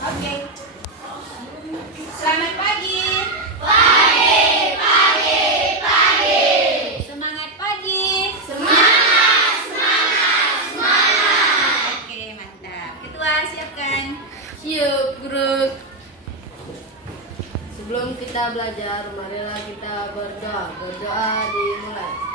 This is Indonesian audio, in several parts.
Oke. Selamat pagi. Pagi, pagi, pagi. Semangat pagi. Semangat, semangat, semangat. Oke, mantap. Ketua siapkan. Siap, Guru. Sebelum kita belajar, marilah kita berdoa. Berdoa dimulai.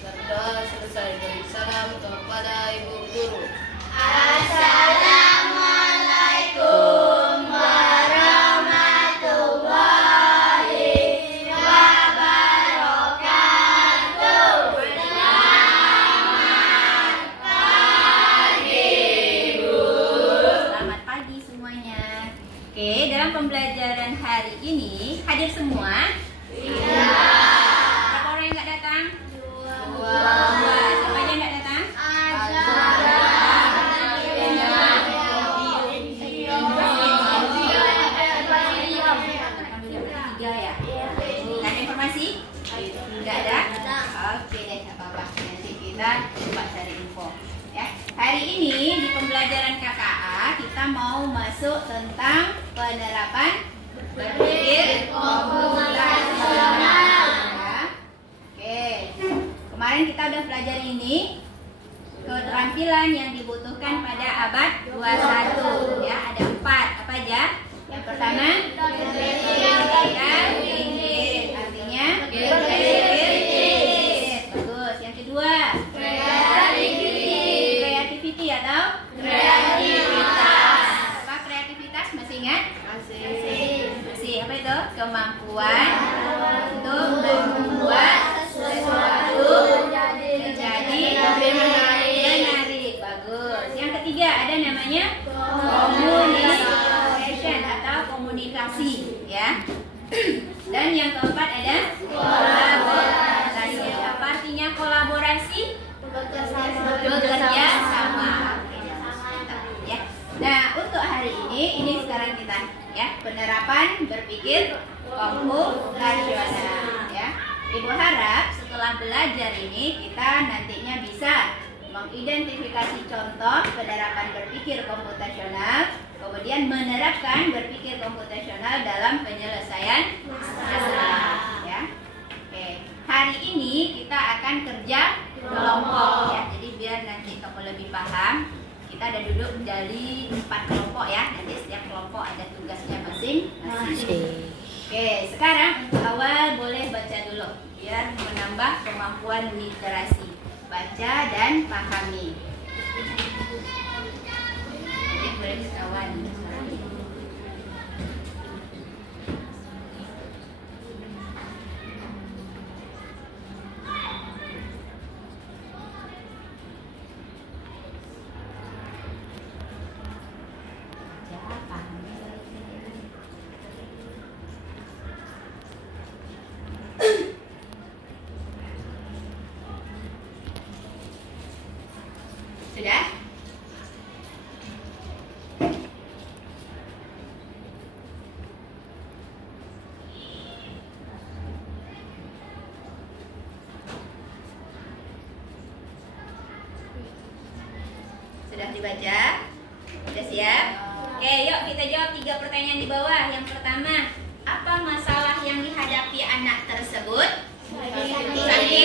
Berdoa selesai, beri salam kepada Ibu Guru. Assalamualaikum warahmatullahi wabarakatuh. Selamat pagi semuanya. Oke, dalam pembelajaran hari ini hadir semua? Berapa orang yang nggak datang? Dua. Siapa aja yang nggak datang? Tiga ya. Nggak ada informasi? Nggak ada? Oke deh, nggak apa-apa. Nanti kita coba cari info. Ya. Hari ini di pembelajaran KKA kita mau masuk tentang penerapan berpikir komputasional. Ya. Oke. Kemarin kita udah belajar ini keterampilan yang dibutuhkan pada abad 21 ya, ada 4. Apa aja? Yang pertama, berpikir, artinya berpikir. Bagus. Yang kedua, kreativiti atau Kreativitas. apa kreativitas? Masih ingat? Masih. Apa itu? Kemampuan untuk membuat sesuatu menjadi lebih menarik. Bagus. Yang ketiga ada namanya communication atau komunikasi ya. Dan yang keempat ada kolaborasi. Apa artinya kolaborasi? Bekerja sama. Ya. Nah, untuk hari ini sekarang kita ya, penerapan berpikir komputasional ya. Ibu harap setelah belajar ini kita nantinya bisa mengidentifikasi contoh penerapan berpikir komputasional, kemudian menerapkan berpikir komputasional dalam penyelesaian masalah ya. Oke. Hari ini kita akan kerja kelompok ya. Jadi biar nanti kamu lebih paham, kita ada duduk dari 4 kelompok ya. Nanti setiap kelompok ada tugasnya masing-masing. Oke, sekarang untuk awal boleh baca dulu biar menambah kemampuan literasi. Baca dan pahami. Jadi boleh kawan. Sudah? Sudah dibaca? Sudah siap? Oke, yuk kita jawab 3 pertanyaan di bawah. Yang pertama, apa masalah yang dihadapi anak tersebut? Sakit gigi.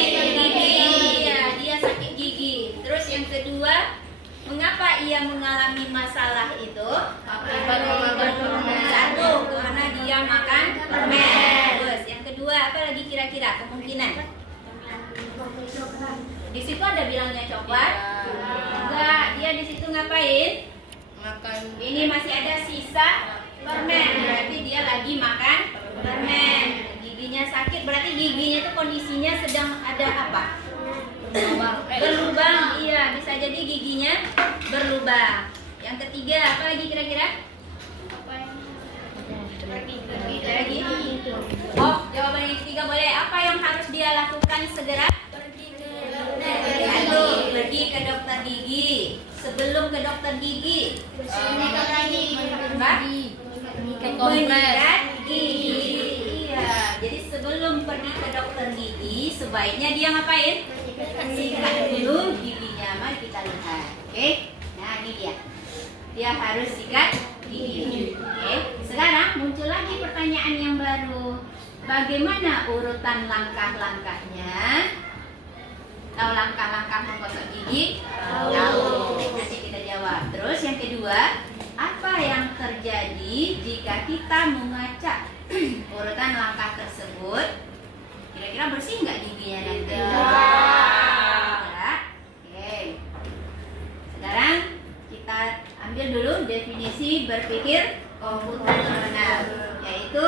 Ya, dia sakit gigi. Terus yang kedua, mengapa ia mengalami masalah itu? Satu, karena dia makan permen. Terus yang kedua, apa lagi kira-kira kemungkinan? Di situ ada bilangnya coklat. Enggak, dia di situ ngapain? Makan. Ini masih ada sisa permen, berarti dia lagi makan permen. Giginya sakit, berarti giginya itu kondisinya sedang ada apa? Berlubang, iya, bisa jadi giginya berlubang. Yang ketiga, apa lagi kira-kira? Lagi? Oh, jawaban yang ketiga boleh. Apa yang harus dia lakukan segera? Pergi ke dokter gigi. Sebelum ke dokter gigi, menyikat gigi. Iya, jadi sebelum pergi ke dokter gigi, sebaiknya dia ngapain? Sikat dulu giginya. Mari kita lihat. Oke. Nah, ini dia. Dia harus sikat gigi. Oke. Sekarang muncul lagi pertanyaan yang baru. Bagaimana urutan langkah-langkahnya? Tahu langkah-langkah menggosok gigi? Tahu. Nanti kita jawab. Terus yang kedua, apa yang terjadi jika kita mengacak urutan langkah tersebut? Kira-kira bersih nggak giginya nanti? Ya. Oke. Sekarang kita ambil dulu definisi berpikir komputasional, yaitu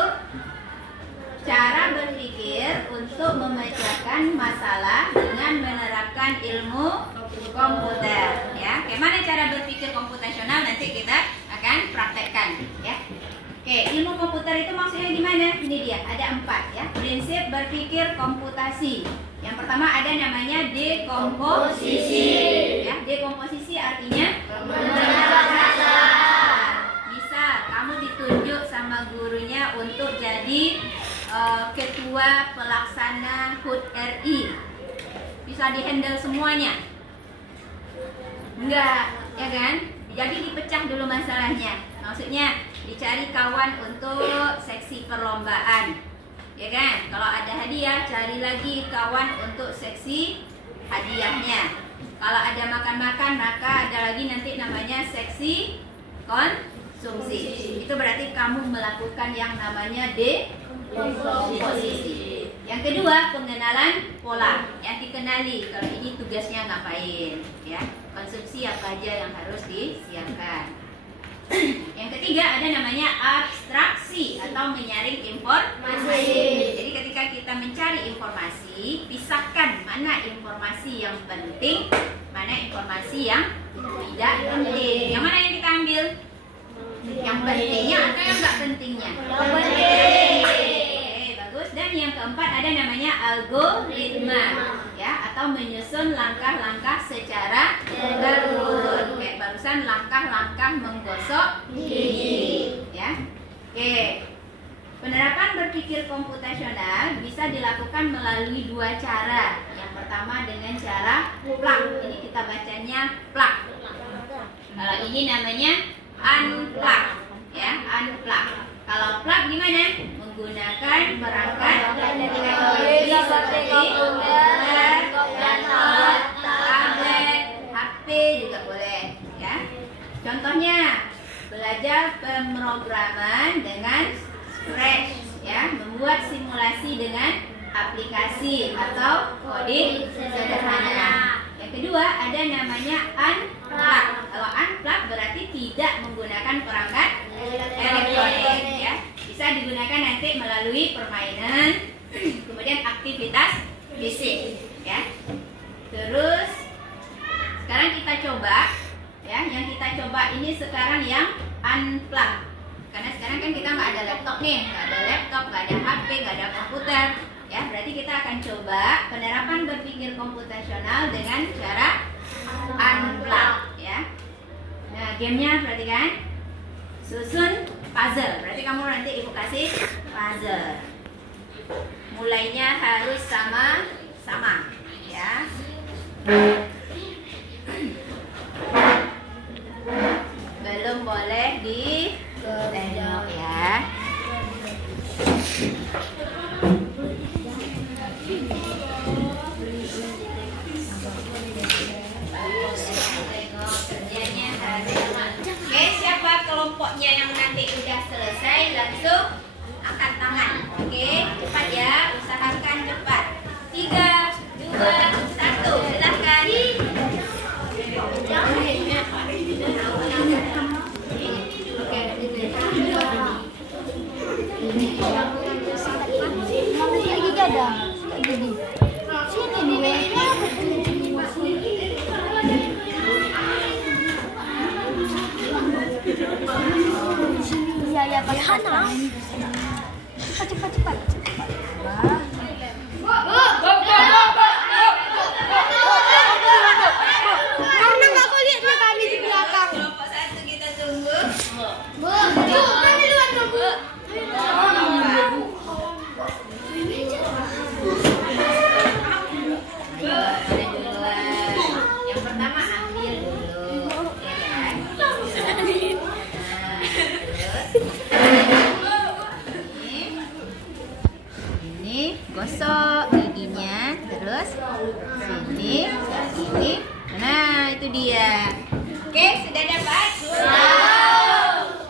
cara berpikir untuk memecahkan masalah dengan menerapkan ilmu komputer. Ya, bagaimana cara berpikir komputasional nanti kita akan praktekkan. Ya, oke, ilmu komputer itu maksudnya gimana? Ini dia, ada 4 ya. Prinsip berpikir komputasi. Yang pertama ada namanya dekomposisi. Ya, dekomposisi artinya misal kamu ditunjuk sama gurunya untuk jadi ketua pelaksana HUT RI, bisa dihandle semuanya? Enggak, ya kan? Jadi dipecah dulu masalahnya. Maksudnya dicari kawan untuk seksi perlombaan, ya kan? Kalau ada hadiah, cari lagi kawan untuk seksi hadiahnya. Kalau ada makan-makan, maka ada lagi nanti namanya seksi konsumsi. Itu berarti kamu melakukan yang namanya dekomposisi. Yang kedua, pengenalan pola. Yang dikenali kalau ini tugasnya ngapain, ya. Konsumsi apa aja yang harus disiapkan. Yang ketiga ada namanya abstraksi atau menyaring informasi. Jadi ketika kita mencari informasi, pisahkan mana informasi yang penting, mana informasi yang tidak penting. Yang mana yang kita ambil? Yang pentingnya atau yang nggak pentingnya? Yang penting. Oke, bagus. Dan yang keempat ada namanya algoritma, ya, atau menyusun langkah-langkah secara berurut. Kayak barusan langkah-langkah menggosok gigi, ya. Oke. Penerapan berpikir komputasional bisa dilakukan melalui 2 cara. Yang pertama dengan cara plug. Ini kita bacanya plug. Kalau ini namanya unplug, ya, unplug. Kalau plug gimana? Menggunakan perangkat teknologi seperti komputer, laptop, tablet, HP juga boleh, ya. Contohnya belajar pemrograman dengan Scratch, ya, membuat simulasi dengan aplikasi atau coding sederhana. Yang kedua ada namanya unplug. Kalau unplug berarti tidak menggunakan perangkat elektronik, ya. Bisa digunakan nanti melalui permainan, kemudian aktivitas fisik, ya. Terus sekarang kita coba, ya, yang kita coba ini sekarang yang unplug. Karena sekarang kan kita nggak ada laptop nih, nggak ada laptop, nggak ada HP, nggak ada komputer, ya. Berarti kita akan coba penerapan berpikir komputasional dengan cara unplug, ya. Nah, gamenya perhatikan, susun puzzle. Berarti kamu nanti ibu kasih puzzle. Mulainya harus sama-sama, ya. Belum boleh ditengok, ya. Oke, siapa kelompoknya yang nanti udah selesai langsung angkat tangan. Oke, cepat ya, usahakan cepat. 3, 2, 1, silahkan. Gigi ada. Gigi. Sini nih. Iya ya Pak Hana. Cepat. Karena nggak kau lihat dia kami di belakang. Kelompok 1 kita tunggu. Bu, kami luar Bu. gosok giginya, terus sini, ini. Nah, itu dia. Oke, sudah dapat?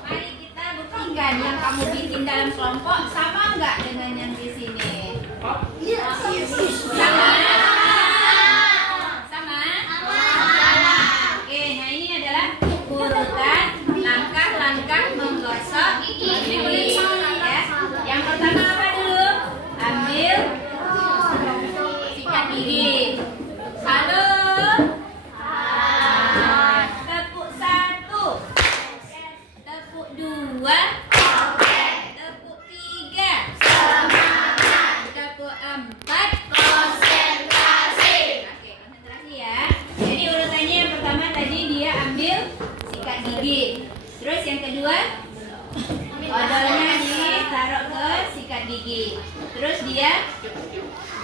Mari kita buktikan yang kamu bikin dalam kelompok sama nggak dengan yang di sini? Sama? Sama? Oke, nah ini adalah urutan langkah-langkah menggosok gigi. Ya. Yang pertama apa dulu? Ambil sikat gigi. Halo. Tepuk 1. Tepuk 2. Tepuk 3. Tepuk 4. Konsentrasi. Oke, konsentrasi ya. Jadi urutannya yang pertama tadi dia ambil sikat gigi. Terus yang kedua, odolnya ditaruh ke sikat gigi. Terus dia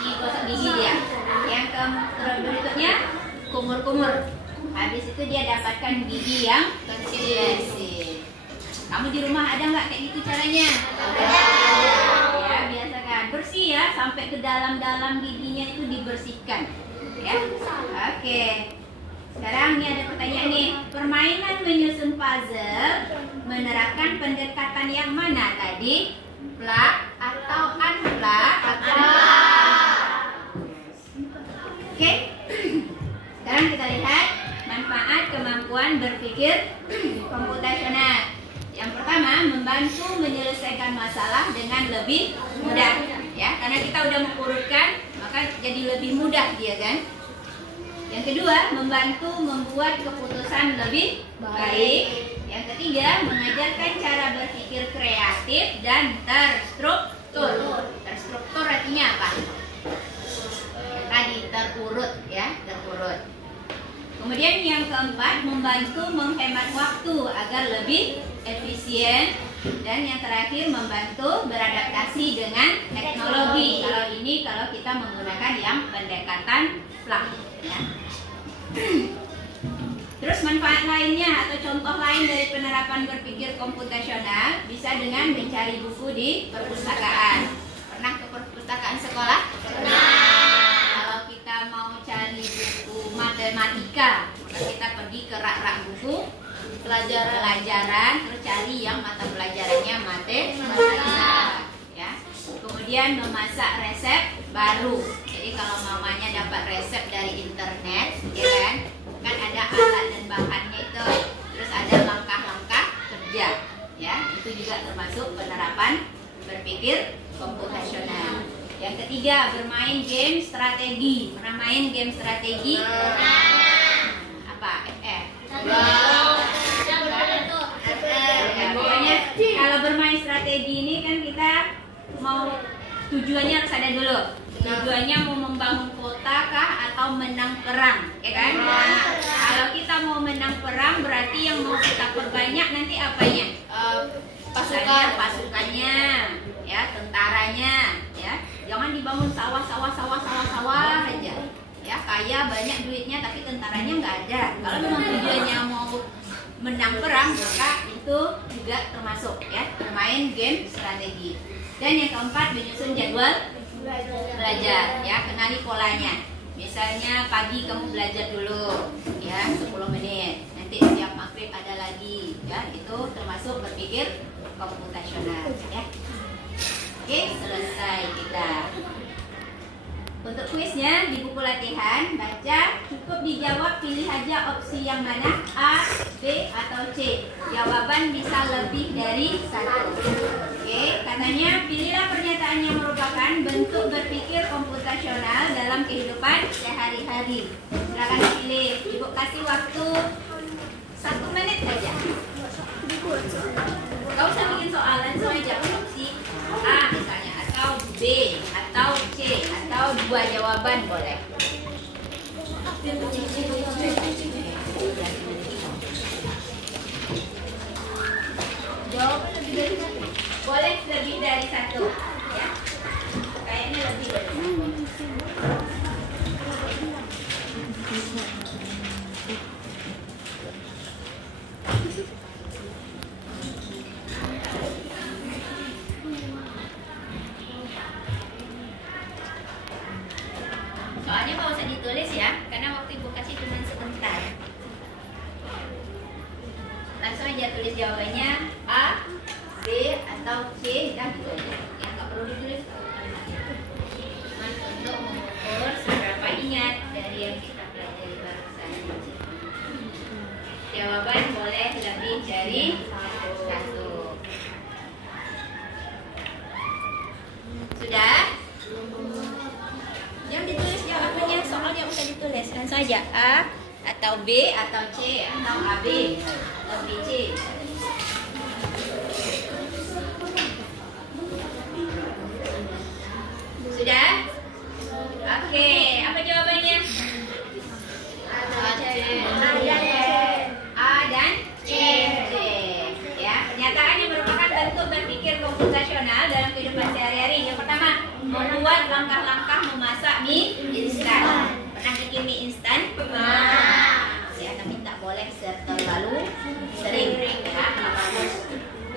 digosok gigi dia. Yang berikutnya kumur-kumur. Habis itu dia dapatkan gigi yang bersih. Kamu di rumah ada nggak kayak gitu caranya? Ya, biasakan bersih ya, sampai ke dalam-dalam giginya itu dibersihkan. Ya, oke. Sekarang ini ada pertanyaan nih. Permainan menyusun puzzle menerapkan pendekatan yang mana tadi? Plug atau unplug atau Oke. Sekarang kita lihat manfaat kemampuan berpikir komputasional. Yang pertama, membantu menyelesaikan masalah dengan lebih mudah. Ya, karena kita udah mengurutkan, maka jadi lebih mudah dia kan. Yang kedua, membantu membuat keputusan lebih baik. Yang ketiga, mengajarkan cara berpikir kreatif dan terstruktur. Terstruktur artinya apa? Tadi terurut ya, terurut. Kemudian yang keempat, membantu menghemat waktu agar lebih efisien. Dan yang terakhir, membantu beradaptasi dengan teknologi. Kalau kita menggunakan yang pendekatan plug ya. Terus manfaat lainnya atau contoh lain dari penerapan berpikir komputasional bisa dengan mencari buku di perpustakaan. Pernah ke perpustakaan sekolah? Pernah. Kalau kita mau cari buku matematika, maka kita pergi ke rak-rak buku pelajaran, terus cari yang mata pelajarannya matematika. Ya. Kemudian memasak resep baru. Jadi kalau mamanya dapat resep dari internet, ya kan ada alat dan bahannya itu, terus ada langkah-langkah kerja, ya itu juga termasuk penerapan berpikir komputasional. Yang ketiga, bermain game strategi. Pernah main game strategi? Apa? Pokoknya kalau bermain strategi ini kan kita mau tujuannya harus ada dulu. Tujuannya mau membangun kota kah atau menang perang, ya kan? Nah, kalau kita mau menang perang berarti yang mau kita perbanyak nanti apanya? Pasukannya, ya, tentaranya, ya. Jangan dibangun sawah aja. Ya, kaya banyak duitnya tapi tentaranya nggak ada. Kalau memang tujuannya mau menang perang, maka itu juga termasuk ya, bermain game strategi. Dan yang keempat, menyusun jadwal belajar, ya, kenali polanya. Misalnya pagi kamu belajar dulu, ya, 10 menit. Nanti siap maghrib ada lagi, ya, itu termasuk berpikir komputasional, ya. Oke, selesai kita. Untuk kuisnya di buku latihan, baca, cukup dijawab, pilih aja opsi yang mana, A, B, atau C. Jawaban bisa lebih dari satu. Oke, katanya pilihlah pernyataan yang merupakan bentuk berpikir komputasional dalam kehidupan sehari-hari. Silakan pilih. Ibu kasih waktu 1 menit aja. Kau usah bikin soal, langsung aja opsi A misalnya, atau B, atau C, atau 2 jawaban boleh. Jawaban lebih dari satu. Boleh lebih dari satu, ya. Kayaknya lebih dari satu. Soalnya nggak usah ditulis ya, karena waktu ibu kasih cuma sebentar. Langsung aja tulis jawabannya A, B, atau C, dah gitu aja. Ya nggak perlu ditulis. Cuma untuk mengukur seberapa ingat dari yang kita pelajari barusan. Jawaban boleh lebih dari satu. Sudah? Yang ditulis jawabannya, soalnya usah ditulis. Langsung aja A atau B atau C atau AB atau BC. Sudah? Oke, apa jawabannya? A dan C. Ya, pernyataan yang merupakan bentuk berpikir komputasional dalam kehidupan sehari-hari. Yang pertama, membuat langkah-langkah memasak mie instan. Pernah bikin mie instan? Ya, tapi tak boleh terlalu sering ya, bagus.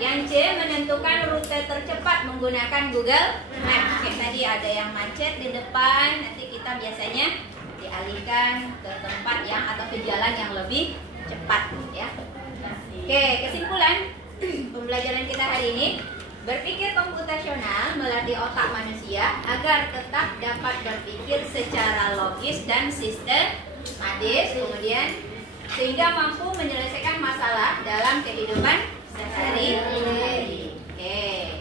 Yang C, menentukan rute tercepat menggunakan Google Maps. Kayak tadi ada yang macet di depan, nanti kita biasanya dialihkan ke tempat yang atau ke jalan yang lebih cepat ya. Oke, kesimpulan pembelajaran kita hari ini, berpikir komputasional melatih otak manusia agar tetap dapat berpikir secara logis dan sistematis, kemudian sehingga mampu menyelesaikan masalah dalam kehidupan sehari-hari. Oke.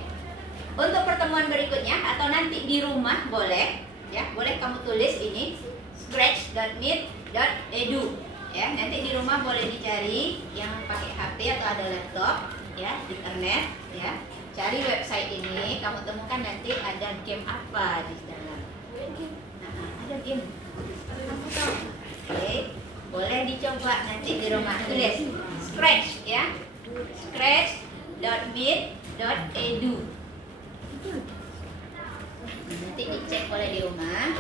Untuk pertemuan berikutnya atau nanti di rumah boleh ya, boleh kamu tulis ini scratch.meet.edu ya. Nanti di rumah boleh dicari yang pakai HP atau ada laptop ya, di internet ya. Cari website ini, kamu temukan nanti ada game apa di dalam. Nah, ada game. Kamu tahu? Oke, boleh dicoba nanti di rumah. Tulis scratch ya, scratch.meet.edu. Nanti dicek boleh di rumah.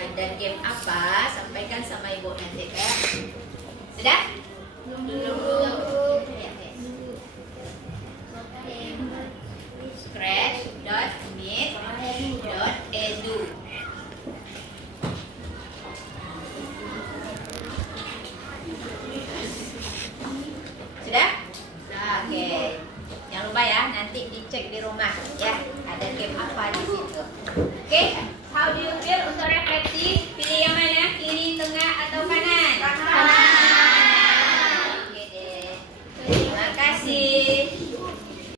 Ada game apa? Sampaikan sama ibu nanti ya. Sudah?